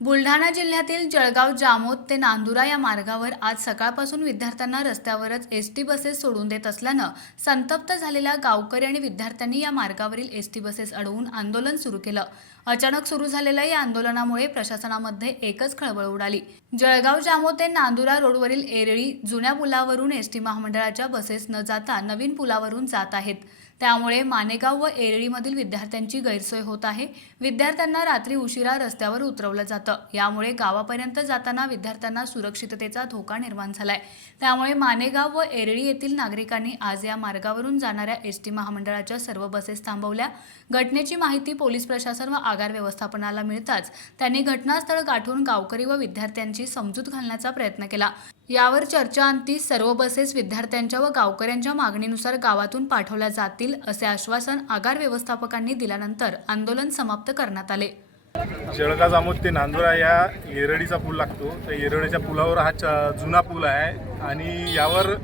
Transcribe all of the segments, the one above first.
बुलढाणा जिल्ह्यातील जळगाव जामोद ते नांदुरा या मार्गावर आज सकाळपासून विद्यार्थ्यांना रस्त्यावरच एस टी बसेस सोडून देत असल्यानं संतप्त झालेल्या गावकरी आणि विद्यार्थ्यांनी या मार्गावरील एस टी बसेस अडवून आंदोलन सुरू केलं. अचानक सुरू झालेल्या या आंदोलनामुळे प्रशासनामध्ये एकच खळबळ उडाली. जळगाव जामोद ते नांदुरा रोडवरील एरळी जुन्या पुलावरून एस टी महामंडळाच्या बसेस न जाता नवीन पुलावरून जात आहेत. त्यामुळे मानेगाव व एरळीमधील विद्यार्थ्यांची गैरसोय होत आहे. विद्यार्थ्यांना रात्री उशिरा रस्त्यावर उतरवलं जातं. यामुळे गावापर्यंत जाताना विद्यार्थ्यांना सुरक्षिततेचा धोका निर्माण झालाय. त्यामुळे मानेगाव व एरळी येथील नागरिकांनी आज या मार्गावरून जाणाऱ्या एस टी महामंडळाच्या सर्व बसेस थांबवल्या. घटनेची माहिती पोलीस प्रशासन व आगार व्यवस्थापनाला मिळताच त्यांनी घटनास्थळ गाठून गावकरी व विद्यार्थ्यांची समजूत घालण्याचा प्रयत्न केला. यावर चर्चाअंती सर्व बसेस विद्यार्थ्यांच्या व गावकऱ्यांच्या मागणीनुसार गावातून पाठवल्या जातील असे आश्वासन आगार व्यवस्थापकांनी दिल्यानंतर आंदोलन समाप्त करण्यात आले. जळगाव जामोद ते नांदुरा या येरळीचा पूल लागतो. त्या येरळीच्या पुलावर हा च- जुना पूल आहे आणि यावर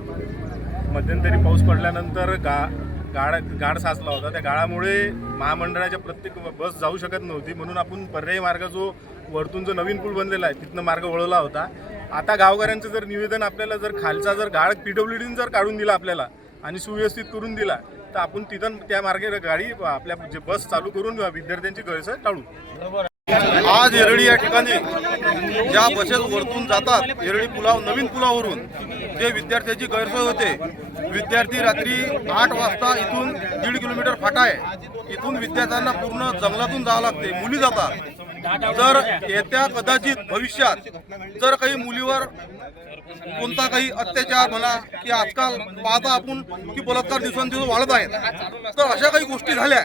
मध्यंतरी पाऊस पडल्यानंतर गा गाड गाड साचला होता. त्या गाळामुळे महामंडळाच्या प्रत्येक बस जाऊ शकत नव्हती. म्हणून आपण पर्यायी मार्ग जो वरतून जो नवीन पूल बनलेला आहे तिथनं मार्ग वळवला होता. आता गावकऱ्यांचं जर निवेदन आपल्याला जर खालचा जर गाळ पी डब्ल्यू डीनं जर काढून दिला आपल्याला आणि सुव्यवस्थित करून दिला तर आपण तिथं त्या मार्गे गाडी आपल्या जे बस चालू करून विद्यार्थ्यांची गैरसोय टाळू. आज येरळी या ठिकाणी ज्या बसेस वरतून जातात येरळी पुलाव नवीन पुलावरून जे विद्यार्थ्याची गैरसोय होते विद्यार्थी रात्री आठ वाजता इथून दीड किलोमीटर फाटा आहे. इथून विद्यार्थ्यांना पूर्ण जंगलातून जावं लागते मुली जातात. जर येत्या कदाचित भविष्यात जर काही मुलीवर कोणता काही अत्याचार म्हणा की आजकाल पाहता आपण की बलात्कार दिवसांदिवस वाढत आहेत तर अशा काही गोष्टी झाल्या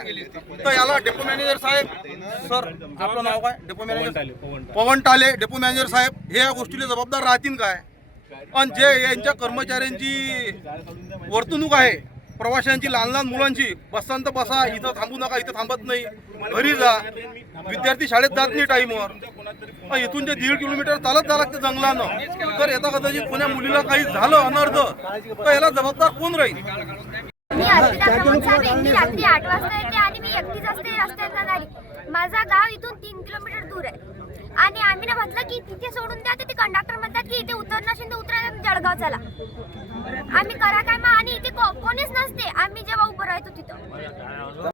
तर याला डेपो मॅनेजर साहेब सर आपलं नाव काय? Depot manager? पवन टाले डेपो मॅनेजर साहेब हे या गोष्टीला जबाबदार राहतील काय? आणि जे यांच्या कर्मचाऱ्यांची वर्तणूक आहे प्रवाशांची लहान लहान मुलांची बसांत बसा इथं थांबू नका इथं थांबत नाही. घरी जा. विद्यार्थी शाळेत जात नाही टाईमवर. इथून जे दीड किलोमीटर चालत जा लागते जंगलानं. तर येता कदाचित कोण्या मुलीला काही झालं अनर्थ तर याला जबाबदार कोण राहील? मी अर्पिता प्रमोद साबळे मी रात्री आठ वाजता येते आणि मी एकटीच असते रस्त्यात जाणारी. माझा गाव इथून तीन किलोमीटर दूर आहे. आणि आम्ही ना म्हटलं की तिथे सोडून द्या ते कंडक्टर म्हणतात की इथे उतर असेल तर उतरा जळगाव चला आम्ही करा काय कोणीच नसते. आम्ही जेव्हा उभं राहतो तिथं.